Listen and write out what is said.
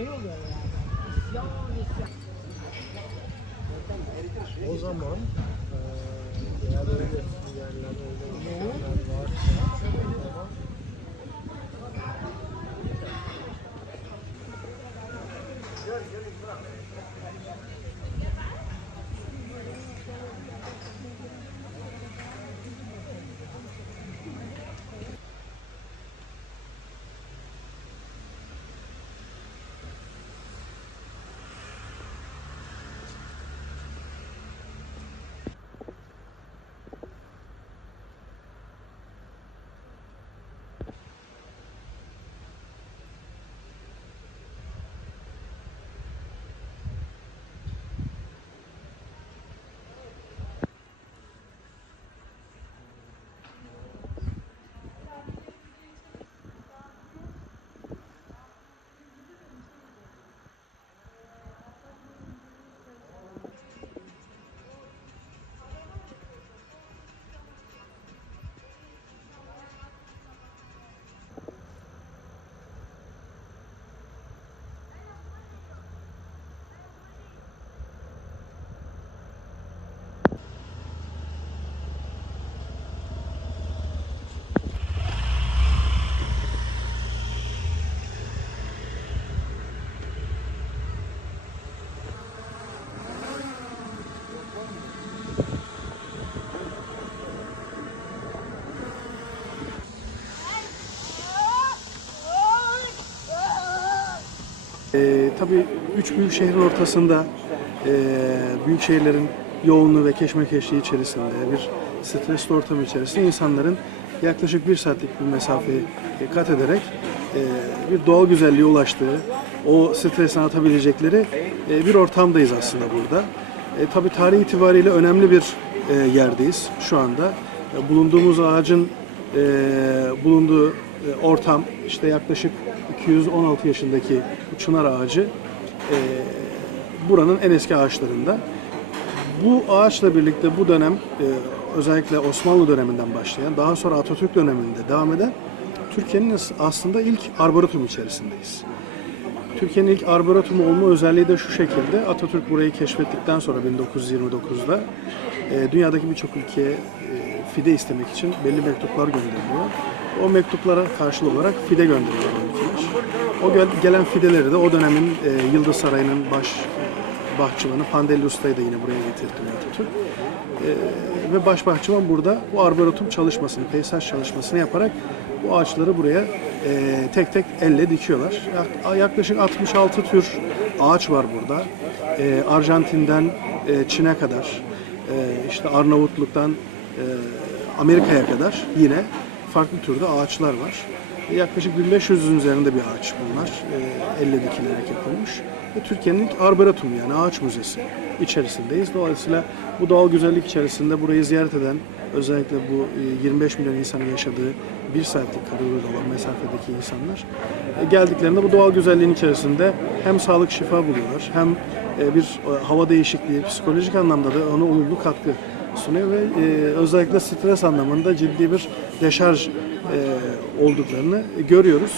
şey oluyor yani. O zaman eee eğer öyle yerler, öyle yerler varsa o zaman Ee, tabii üç büyük şehrin ortasında e, büyük şehirlerin yoğunluğu ve keşmekeşliği içerisinde bir stresli ortam içerisinde insanların yaklaşık bir saatlik bir mesafeyi e, kat ederek e, bir doğal güzelliğe ulaştığı, o stresi atabilecekleri e, bir ortamdayız aslında burada. E, tabii tarih itibariyle önemli bir e, yerdeyiz şu anda. E, bulunduğumuz ağacın e, bulunduğu e, ortam işte yaklaşık 216 yaşındaki bu çınar ağacı e, buranın en eski ağaçlarında. Bu ağaçla birlikte bu dönem e, özellikle Osmanlı döneminden başlayan daha sonra Atatürk döneminde devam eden Türkiye'nin aslında ilk arboretum içerisindeyiz. Türkiye'nin ilk arboretumu olma özelliği de şu şekilde. Atatürk burayı keşfettikten sonra 1929'da e, dünyadaki birçok ülkeye e, fide istemek için belli mektuplar gönderiyor. O mektuplara karşılık olarak fide ülkeler. O gel- gelen fideleri de o dönemin e, Yıldız Sarayı'nın baş bahçıvanı Pandeli Usta'yı da yine buraya getirtiyor Atatürk. E, ve baş bahçıvan burada bu arboretum çalışmasını, peyzaj çalışmasını yaparak bu ağaçları buraya e, tek tek elle dikiyorlar. Yak- Yaklaşık 66 tür ağaç var burada. E, Arjantin'den e, Çin'e kadar, e, işte Arnavutluk'tan Amerika'ya kadar yine farklı türde ağaçlar var. Yaklaşık 1500'ün üzerinde bir ağaç bunlar. E, elle dikilerek yapılmış. Türkiye'nin ilk arboretum yani ağaç müzesi içerisindeyiz. Dolayısıyla bu doğal güzellik içerisinde burayı ziyaret eden özellikle bu e, 25 milyon insanın yaşadığı bir saatlik karayoluyla olan mesafedeki insanlar e, geldiklerinde bu doğal güzelliğin içerisinde hem sağlık şifa buluyorlar hem e, bir e, hava değişikliği psikolojik anlamda da ona olumlu katkı sunuyor ve e, özellikle stres anlamında ciddi bir deşarj e, olduklarını görüyoruz.